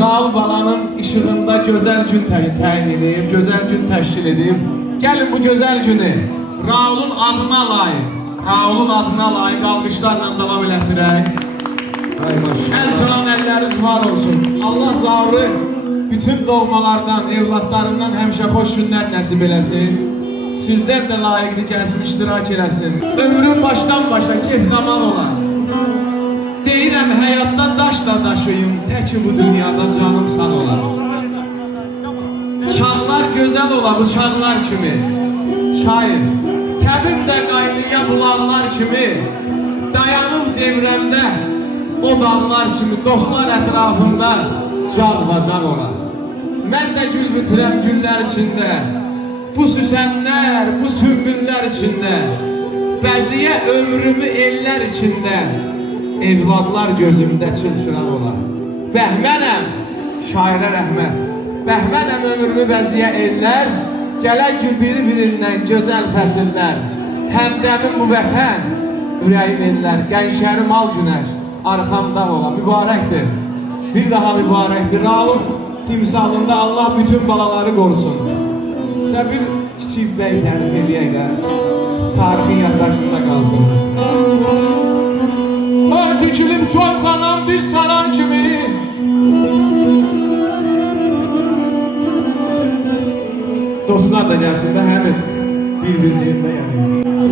Raul balanın işığında gözəl gün təyin edib, gözəl gün təşkil edib. Gəlin bu gözəl günü Raulun adına layiq alqışlarla davam elətdirək. Əl çalan əlləriniz var olsun. Allah zavrı bütün doğmalardan, evlatlarından həmişə xoş günlər nəsib eləsin. Sizlər də layiqdir, gəlsin, iştirak eləsin. Ömrüm başdan başa keyfdaman olar. Deyirəm həyatda daşla daşıyım, təki bu dünyada canım sağ olar. Çağlar gözəl ola bu çağlar kimi. Şair, təbim də qaynaya bulaqlar kimi. Dayanıb devrəmdə o dağlar kimi. Dostlar ətrafımda cal-bacal olar. Mən də gül bitirəm günlər içində. Bu süsənlər, bu sümbüllər içində. Bəziyə ömrümü ellər içində. Evladlar gözümdə çılçıran olar. Bəhmənəm, şairə rəhmət. Bəhmənəm ömrümü bəziyə ellər. Gələk ki biri-birindən gözəl fəsillər. Həmdəmin bu vətən, ürəyim ellər. Gənclərim al günəş, arxamda ola. Mübarəkdir, bir daha mübarəkdir. Raul timsalında Allah bütün balaları qorusun. Və bir kiçik bəy tərif eləyək də tarixin yaddaşında qalsın. Tükülüb toyxanam bir saran kimi. Dostlar da gəlsin də həmin bir-birliyində yəni.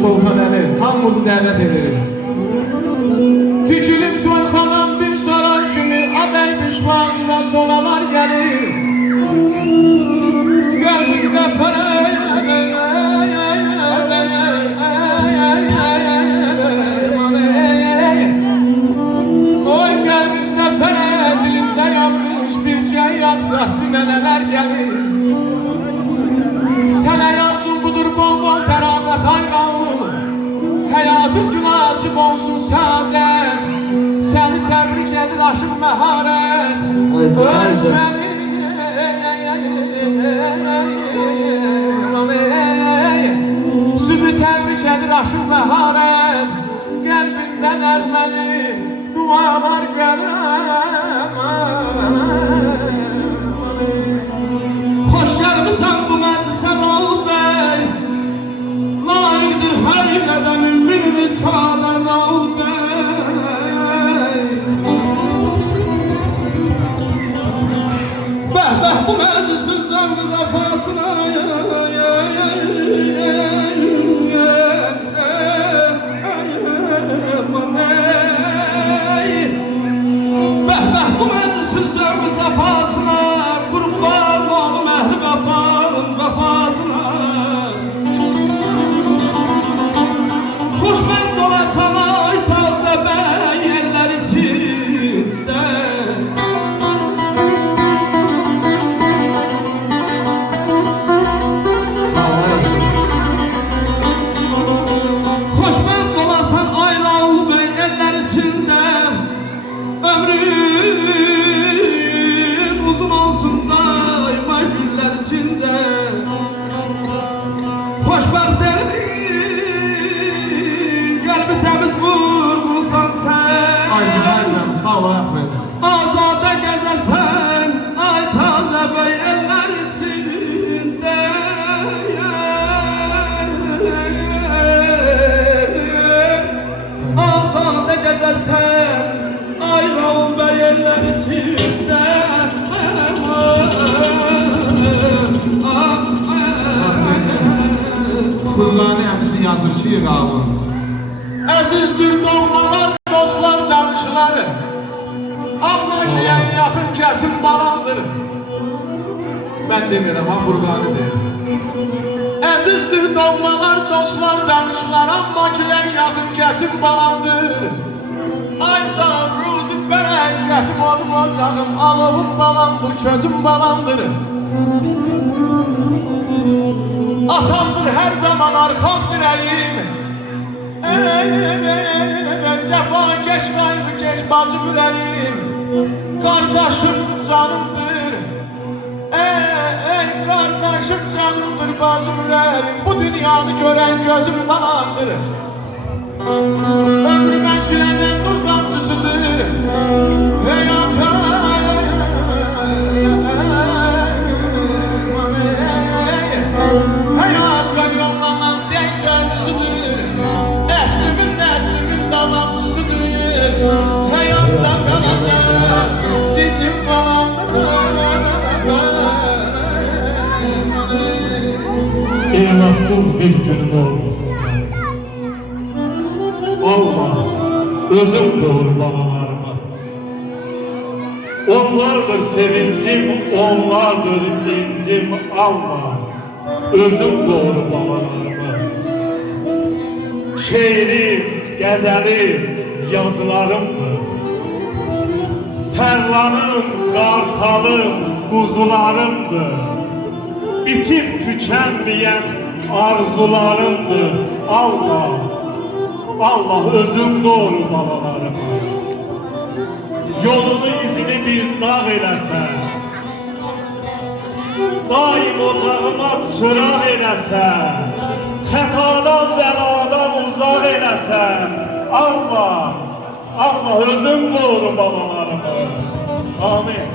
Solxan Əli, hamımızı dəvət edirik. Tükülüb toyxanam bir saran kimi. Abəy pişmanına solalar gəlir. Qəlbimdə fərək saslı nələr gəlir. Sənə yarzun budur bol-bol tərabət ayqanlı. Həyatın günə açıb olsun səndən. Səni təbrik edir aşıq məharət. Ölçməni Sizi təbrik edir aşıq məharət. Qəlbindən əlməni dualar gəlirəm. Hoş gəlmisən bu məclisə Raul bəy. Layiqdir hər qədəmin bir misalə Raul bəy. Bəh-bəh bu məclisin zəvq zəfasına. Bəh-bəh bu məclisin zəvq zəfasına. Azada gəzəsən, ay tazə bəy eller içində. Azada gəzəsən, ay Raul bəy eller içində. Fırqani həmsi yazır ki Raulun. Əzizdir doğmalar, dostlar, danışları. Amma ki, ən yaxın kəsim balamdır. Mən demirəm, ha Furqani deyir. Əzizdir doğmalar, dostlar, danışlar. Amma ki, ən yaxın kəsim balamdır. Ay sağ, ruzi bərək, kətim odım ocağım. Alovum balamdır, közüm balamdır. Atamdır hər zaman, arxamdır əyim. Cəfa keş qalbi keş bacı ürəyim. Qardaşım canımdır. Ey qardaşım canımdır bacım ürəyim. Bu dünyanı görən gözüm falandır. Ömrümə çilənən nur damcısıdır. Həyata Ağlamasız bir günüm olmasın. Allah, özüm doğur babalarıma. Onlardır sevincim, onlardır incim. Allah, özüm doğur babalarıma. Şeirim, gəzəlim, yazılarımdır. Tərlanım, qartalım, quzularımdır. Bitib tükənməyən arzularımdır. Allah, Allah özüm doğru babalarıma. Yolunu izini bir dağ eləsə, daim ocağıma çıraq eləsə, xətadan, bəladan uzaq eləsə, Allah, Allah özüm doğru babalarıma. Amin.